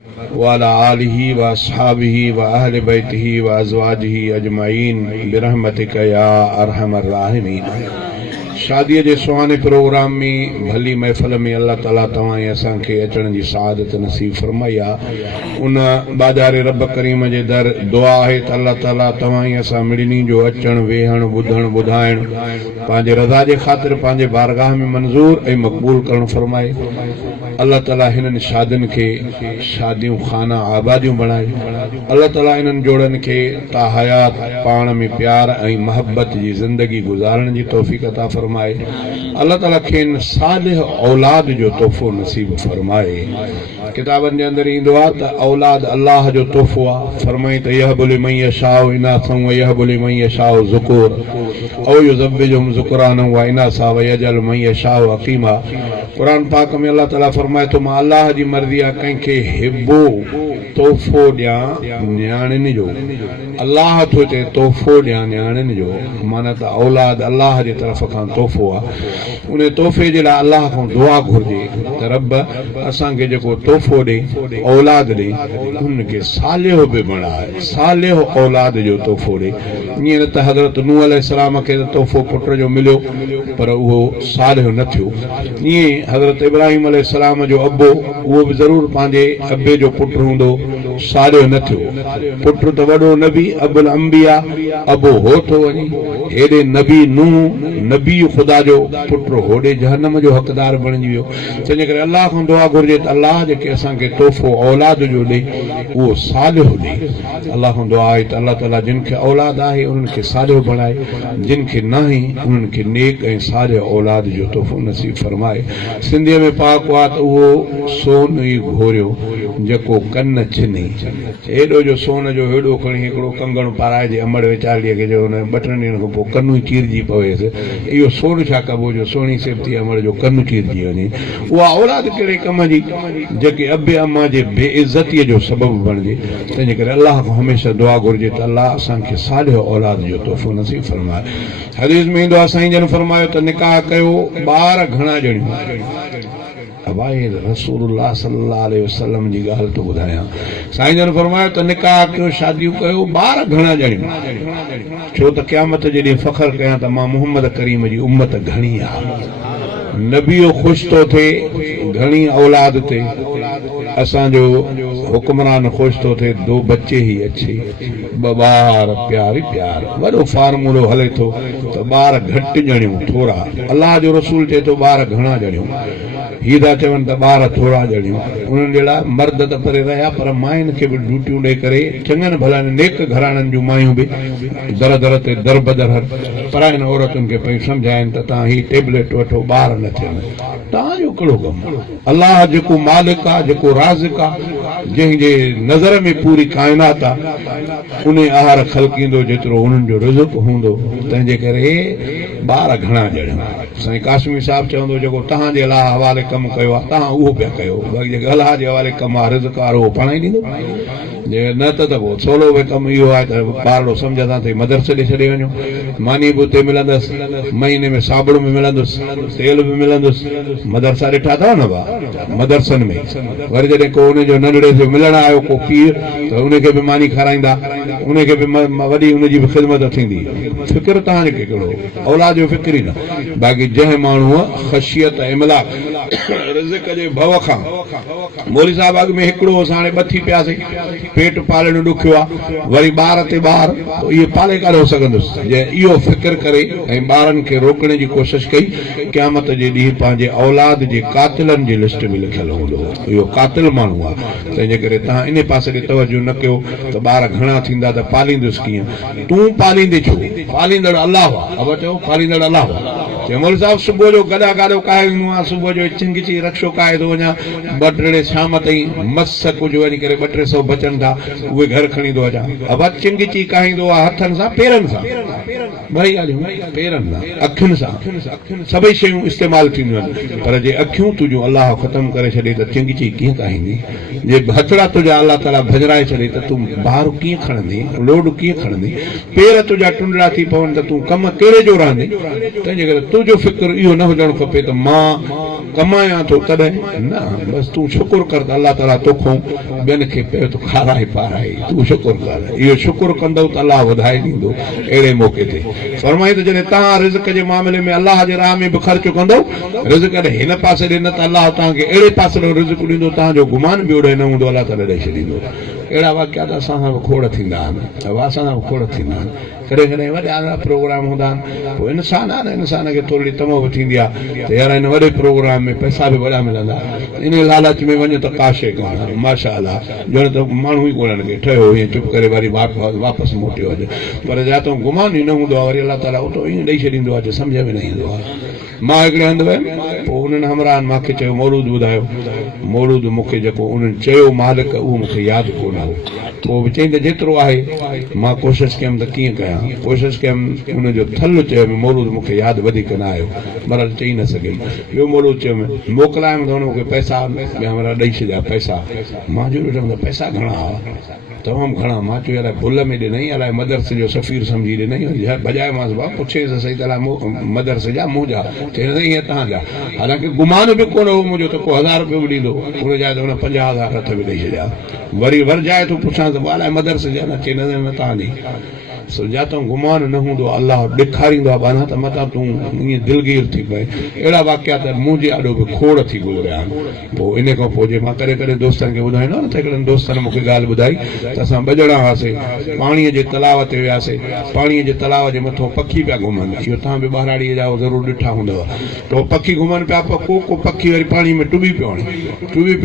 वाला आलिही व अस्हाबिही व अहले बैतिही व अज़वाजिही अजमाइन बिरहमतिका या अरहमर राहिमीन। शादी के सुहाने प्रोग्राम में भली महफ़िल में अल्लाह ताला तव्हां असांखे अचण जी सआदत नसीब फरमाई आहे। उन बाजारे रब करीम जे दर दुआ है त अल्लाह ताला तव्हां असां मिड़नी जो अचण वेहण ॿुधण ॿुधाइण पंहिंजे रज़ा जे ख़ातिर पंहिंजे बारगाह में मंज़ूर ऐं मक़बूल करण फरमाए। अल्लाह ताला हिननि शादियुनि खे शादियूं खाना आबादियूं बणाए। अल्लाह ताला इन्हनि जोड़नि खे ता हयात पाण में प्यार ऐं मोहब्बत जी ज़िंदगी गुज़ारण जी तौफ़ीक़ अता फरमाए। अल्लाह ताला खेनि सालिह औलाद जो तोहफ़ो नसीब फरमाए। किताबनि जे अंदरि ईंदो आहे त औलाद अल्लाह जो तोहफ़ो आहे। फरमाई त यहबु लिमन यशाउ इनासन व यहबु लिमन यशाउ ज़ुकूर औ युज़व्विजुहुम ज़ुकरानन व इनासा व यजअल मन यशाउ अक़ीमा। कुरान पाक में अल्लाह ताला फरमाए तो मां अल्लाह जी मर्ज़ी आहे कंहिंखे हिबो तोहफ़ो ॾियां न्याणियुनि जो। अल्लाह थो चए तोहफ़ो ॾियां न्याणियुनि जो, माना त औलाद अल्लाह जी तरफ़ खां तोहफ़ो आहे। उन तोहफ़े जे लाइ अल्लाह खां दुआ घुरिजे त रब असांखे जेको तोहफ़ो ॾे औलाद ॾे उनखे सालिहो बि बणाए, सालिहो औलाद जो तोहफ़ो ॾे। ईअं न त हज़रत नूह अलैहिस्सलाम खे तोहफ़ो पुट जो मिलियो पर उहो सालिहो न थियो। ईअं हज़रत इब्राहिम अलैहिस्सलाम जो अबो उहो बि ज़रूरु पंहिंजे अबे जो पुटु हूंदो, सालिहो न थियो। पुटु त वॾो नबी अबुल अंबिया अबो हो थो वञे। हेॾे नबी नूह नबी ख़ुदा जो पुटु होॾे जहन्नम जो हक़दार बणिजी वियो। तंहिंजे करे अल्लाह खां दुआ घुरिजे त अल्लाह जेके असांखे तोहफ़ो औलाद जो ॾे उहो सालिहो ॾे। अल्लाह खां दुआ आहे त अल्लाह ताला जिन खे औलाद आहे उन्हनि खे सालिहो बणाए, जिन खे न आहे उन्हनि खे नेक ऐं सालिहो औलाद जो तोहफ़ो नसीब फरमाए। सिंधीअ में पाक आहे त उहो सोन ई घोरियो जेको कन छिनी। हेॾो जो सोन जो हेॾो खणी हिकिड़ो कंगण पाराइजे अमड़ वेचारीअ खे जो हुन 2 ॾींहंनि खां पोइ कनु ई चीरजी पवेसि। इहो सोन छा कबो जो सोणी सेफ्ती अमड़ जो कनु चीरजी वञे। उहा औलाद कहिड़े कम जी जेके अबे अम्मा जे बेइज़तीअ जो सबबु बणिजे। तंहिंजे करे अल्लाह खां हमेशह दुआ घुरिजे त अल्लाह असांखे सालिहो औलाद जो तोहफ़ो नसीब फरमाए। हदीस में ईंदो आहे साईं जन फरमायो त निकाह कयो ॿार घणा ॼणियूं। हवाए रसूलुल्लाह सल्लल्लाहु अलैहि वसल्लम जी ॻाल्हि थो ॿुधायां। साईं जन फरमायो त निकाह कयो शादियूं कयो ॿार घणा ॼणियूं। छो त क़यामत जे ॾींहुं फ़ख्रु कयां त मां मुहम्मद करीम जी उम्मत घणी आहे। नबीअ ख़ुशि थो थिए घणी औलाद ते, असांजो हुक्मरान ख़ुशि थो थिए 2 बच्चे ही अच्छे, 2 ॿार प्यार ई प्यार। वॾो फार्मूलो हले थो त ॿार घटि ॼणियूं थोरा। अल्लाह जो रसूल चए थो ॿार घणा ॼणियूं। हीअ था चवनि त ॿार थोरा ॼणियूं। उन्हनि जे लाइ मर्द त परे रहिया पर मायुनि खे बि ड्यूटियूं ॾेई करे चङनि भलनि नेक घराणनि जूं मायूं बि दर दर ते दर बदर परायनि औरतुनि खे पई सम्झाइनि त तव्हां हीअ टेबलेट वठो ॿार न थियनि। तव्हांजो कहिड़ो कमु? अल्लाह जेको मालिक आहे, जेको राज़िक आहे, जंहिंजे नज़र में पूरी काइनात आहे, उन आहार ख़ल्क़ींदो जेतिरो उन्हनि जो रिज़्क़ हूंदो। तंहिंजे करे ॿार घणा ॼणियूं। साईं कासमी साहिबु चवंदो जेको तव्हांजे अलाह हवाले कमु कयो आहे तव्हां उहो पिया कयो। बाक़ी जेके अलाह जे हवाले कमु आहे रिज़्क़ वारो उहो पाण ई ॾींदो। जे न त पोइ सवलो बि कमु इहो आहे त ॿारड़ो सम्झंदा त मदरसे ॾे छॾे वञो। मानी बि उते मिलंदसि, महीने में साबुण बि मिलंदुसि, तेल बि मिलंदुसि। मदरसा ॾिठा अथव न भाउ मदरसनि में? वरी जॾहिं को उनजो नंढड़े जो मिलण आयो को पीर त उनखे बि मानी खाराईंदा, उनखे बि वॾी उनजी बि ख़िदमत थींदी। फ़िक्र तव्हांखे कहिड़ो? औलाद जो फ़िक्र ई न। बाक़ी जंहिं माण्हूअ ख़शियत इमलाक रिज़्क़ जे भव खां, मौली साहब अॻु में हिकिड़ो हाणे ॿथी पियासीं, पेट पालणु ॾुखियो आहे, वरी ॿार ते ॿार, इहे पाले काॾे सघंदुसि। जंहिं इहो फ़िक्र करे ऐं ॿारनि खे रोकण जी कोशिशि कई, क़यामत जे ॾींहुं पंहिंजे औलाद जे कातिलनि जी लिस्ट में लिखियलु हूंदो। इहो कातिल माण्हू आहे। तंहिंजे करे तव्हां इन पासे ॾे तवजो न कयो त ॿार घणा थींदा त पालींदुसि कीअं। तूं पालींदे छो? पालींदड़ अलाह आहे। अब चओ पालींदड़ अलाह आहे। मौलवी साहिब सुबुह जो गॾा गाॾो काहे वेंदो आहे, सुबुह जो चिंगिची रक्षो काहे थो वञा, 2 शाम ताईं मस कुझु वञी करे 200-300 बचनि था उहे घर खणी थो अचां। अब चिंगिची काहींदो आहे हथनि सां पेरनि सां, ॿई ॻाल्हियूं पेरनि सां अखियुनि सां सभई शयूं इस्तेमालु थींदियूं आहिनि। पर जे अखियूं तुंहिंजूं अलाह ख़तमु करे छॾे त चिंगिची कीअं काहींदी? जे हथड़ा तुंहिंजा अलाह ताला भॼराए छॾे त तूं ॿार कीअं खणंदी, लोड कीअं खणंदी? पेर तुंहिंजा टुंडड़ा थी पवनि त तूं कमु कहिड़े जो रहंदे? तंहिंजे करे तुंहिंजो फिक्र इहो न हुजणु खपे त मां कमायां थो तॾहिं न, बसि तूं शुकुर कर त अलाह ताला तोखां ॿियनि खे पहिरियों तो खाराए पाराए, तूं शुकुर कर। इहो शुकुर कंदव त अलाह वधाए ॾींदो अहिड़े मौक़े ते। फरमाई त जॾहिं तव्हां रिज़्क़ जे मामले में अलाह जे राह में बि ख़र्च कंदव, रिज़्क़ हिन पासे ॾे न त अलाह तव्हांखे अहिड़े पासे ॾे रिज़्क़ ॾींदो तव्हांजो गुमान बि ओॾे न हूंदो, अलाह ताला ॾेई छॾींदो। अहिड़ा वाक़िया त असां सां बि खोड़ थींदा आहिनि, असां सां बि खोड़ थींदा आहिनि। कॾहिं कॾहिं वॾा प्रोग्राम हूंदा आहिनि, पोइ इंसान आहे न, इंसान खे थोरी तम बि थींदी आहे त यार हिन वॾे प्रोग्राम में पैसा बि वॾा मिलंदा, इन लालच में वञो त काशे कोन, माशा अल्लाह ॼण त माण्हू ई कोन्हनि खे ठहियो ईअं चुप करे वरी वापसि मोटियो अचे। पर जितां गुमान ई न हूंदो आहे वरी अलाह ताला उतो ईअं ॾेई छॾींदो आहे, सम्झ में न ईंदो आहे। मां हिकिड़े हंधि वियुमि, पोइ उन्हनि हमराहनि मूंखे चयो मौलूद ॿुधायो, मौलूद मूंखे जेको उन्हनि चयो मालिक उहो मूंखे यादि कोन हो। पोइ बि चई त जेतिरो आहे मां कोशिशि कयमि त कीअं कयां, कोशिशि कयमि उनजो थल चयो मौलूद मूंखे यादि वधीक न आयो, मरल चई न सघियुमि। ॿियो मौलूद चयो मोकिलायुमि त हुन मूंखे पैसा हमरा ॾेई छॾिया पैसा। मां जो ॾिठमि त पैसा घणा हुआ, तमामु घणा। मां चयो अलाए भुल में ॾिनई, अलाए मदरसे जो सफ़ीर सम्झी ॾिनई, बजाए भाउ पुछेसि सही तरह मदरसे जा मुंहिंजा, चई ईअं तव्हांजा, हालांकि गुमान बि कोन हो मुंहिंजो त को 1000 रुपयो बि ॾींदो, उन जा त हुन 50,000 हथ बि ॾेई छॾिया। वरी वरजाए थो पुछां त अलाए मदरसे जा, न चई न तव्हांजी। जातां गुमान न हूंदो अलाह ॾेखारींदो आहे बाना त मथां तूं ईअं दिलगीर थी पए। अहिड़ा वाक़िया त मुंहिंजे ॾाढो बि खोड़ थी गुज़रिया आहिनि। पोइ इन खां पोइ जे मां कॾहिं कॾहिं दोस्तनि खे ॿुधाईंदो आहियां न, त हिकिड़नि दोस्तनि मूंखे ॻाल्हि ॿुधाई त असां ॿ ॼणा हुआसीं, पाणीअ जे तलाव ते वियासीं, पाणीअ जे तलाव जे मथां पखी पिया घुमनि, इहो तव्हां बि ॿारहाड़ीअ जा ज़रूरु ॾिठा हूंदव। त पखी घुमनि पिया, को पखी वरी पाणी में टुॿी पियो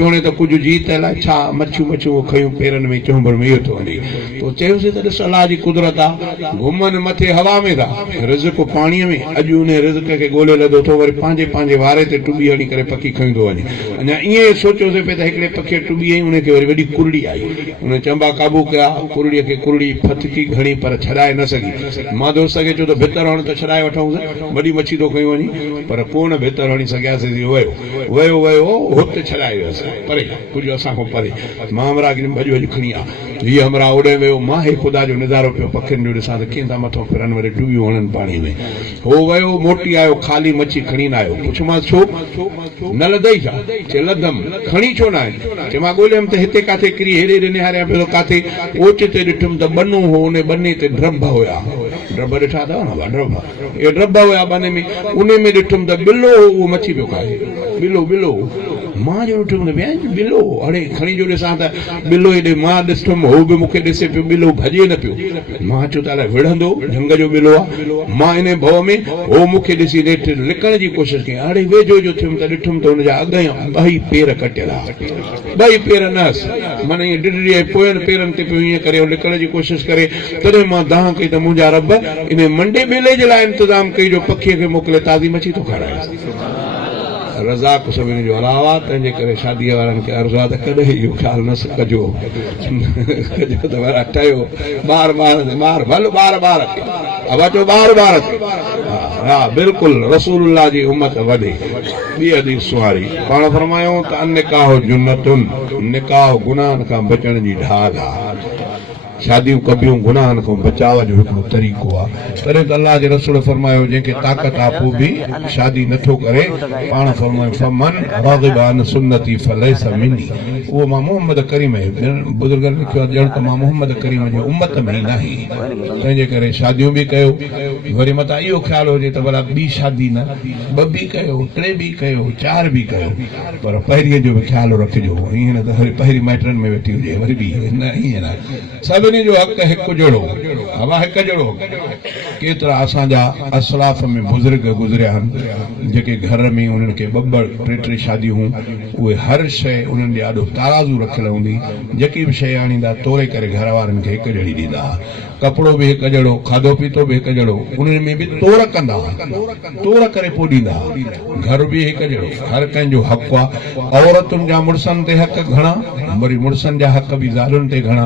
हणे त कुझु जीत अलाए छा मच्छियूं खयूं पेरनि में चुंबड़ में, इहो थो वञे। तो चयोसीं त ॾिस अलाह जी कुदरत आहे, घुमनि मथे हवा में था, रिज़्क़ पाणीअ में, अॼु उन रिज़्क़ खे ॻोल्हे लधो थो वरी पंहिंजे वारे ते टुॿी हणी करे पखी खईंदो वञे। अञा ईअं सोचियोसीं पिए त हिकिड़े पखीअ टुॿी हई, उनखे वरी वॾी कुरड़ी आई, उन चंबा क़ाबू कया, कुरड़ीअ खे कुरड़ी फतकी घणी पर छॾाए न सघी। मां दोस्त खे चयो त भितर हण त छॾाए वठूंसि, वॾी मच्छी थो खई वञी, पर कोन भितर हणी सघियासीं। वियो हुते छॾाए वियोसीं परे, कुझु असां खां परे। मां हमरा भॼ खणी आ, हीअ हमरा ओॾे वियो, मां हे ख़ुदा जो नज़ारो पियो पखियुनि जो ॾिसां त कीअं था मथां फिरनि, वरी टुॿियूं हणनि पाणी में। हो वियो मोटी आयो, ख़ाली मच्छी खणी न आयो। पुछमांसि छो न लधई छा? चए लधमि। खणी छो न आहे? चए मां ॻोल्हियमि त हिते काथे किरी, हेॾे निहारियां पियो काथे, ओचिते ॾिठुमि त बनो हो, उन बने ते ड्रब हुया, ड्रब ॾिठा अथव न, ड्रब, इहे ड्रब हुया बने में, उन में ॾिठुमि त बिलो हो, उहो मच्छी पियो खाए, बिलो। मां जो ॾिठुमि त भेण बिलो, अड़े खणी जो ॾिसां त बिलो हेॾे, मां ॾिसुमि हो बि मूंखे ॾिसे पियो, बिलो भॼे न पियो। मां चयो त अलाए विढ़ंदो, झंग जो बिलो आहे। मां इन भव में हो मूंखे ॾिसी नेठि लिकण जी कोशिशि कई, हाणे वेझो जो थियुमि त ॾिठुमि त हुनजा अॻियां 2 पेर कटियल आहे, 2 पेर नस, माना ईअं डिॾड़ी ऐं पोयनि पेरनि ते पियो ईअं करे लिकण जी कोशिशि करे। तॾहिं मां दाह कई त मुंहिंजा रब इन मंडे ॿेले जे लाइ इंतज़ाम कई जो पखीअ खे मोकिले ताज़ी मच्छी थो खाराए। रज़ाक सभिनी जो अलावा, तंहिंजे करे शादीअ वारनि खे अर्ज़ु आहे त कॾहिं इहो ख़्यालु न कजो त वरी ठहियो ॿार भलो ॿार अब अचो ॿार हा बिल्कुलु रसूलुल्लाह जी उम्मत वधे। ॿी हदीस सुवारी पाण फरमायूं त निकाह जुन्नतुन, निकाह गुनाहनि खां बचण जी ढाल आहे। शादियूं कबियूं गुनाहनि खां बचाव जो हिकिड़ो तरीक़ो आहे। तॾहिं त अलाह जे रसूल फरमायो जंहिंखे ताक़त आहे पोइ बि शादी नथो करे, पाण फरमायो फमन राग़िब अन सुन्नती फलैस मिन्नी, उहो मां मोहम्मद करीम बुज़ुर्गनि लिखियो आहे ॼण त मां मोहम्मद करीम जी उम्मत में ई न आहे। तंहिंजे करे शादियूं बि कयो, वरी मथां इहो ख़्यालु हुजे त भला ॿी शादी न, 2 बि कयो, 3 बि कयो, 4 बि कयो, पर पहिरीं जो बि ख़्यालु रखिजो। ईअं न त वरी पहिरीं माइटनि में वेठी हुजे वरी बि न, ईअं न, सभिनी जो हक़ हिकु जहिड़ो, हवा हिकु जहिड़ो। केतिरा असांजा असलाफ में बुज़ुर्ग गुज़रिया आहिनि जेके घर में उन्हनि खे 2-2 3 शादियूं हूं, उहे हर शइ उन्हनि ॾे ॾाढो ताराज़ू रखियल हूंदी, जेकी बि शइ आणींदा तोड़े करे घर वारनि खे हिकु जहिड़ी ॾींदा, कपिड़ो बि हिकु जहिड़ो, खाधो पीतो बि हिकु जहिड़ो, उन्हनि में बि तोड़ कंदा, तोड़ करे पोइ ॾींदा, घर बि हिकु जहिड़ो, हर कंहिंजो हक़ आहे। औरतुनि जा मुड़ुसनि ते हक़ घणा, वरी मुड़ुसनि जा हक़ बि ज़ालुनि ते घणा।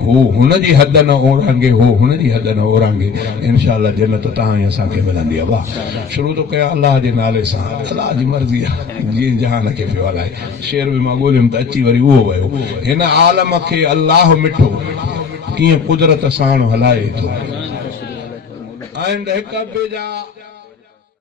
हू हुनजी हद न ओरांगे, हो हुनजी हद न ओरांगे, इंशाअल्लाह जन्नत तव्हां ऐं असांखे मिलंदी आहे। वाह, शुरू तो कयां अलाह जे नाले सां, अलाह जी मर्ज़ी आहे, जीअं जहान खे पियो हलाए। शेर बि मां ॻोल्हियुमि त अची वरी उहो वियो, हिन आलम खे अलाह मिठो कीअं कुदरत सां हलाए थो।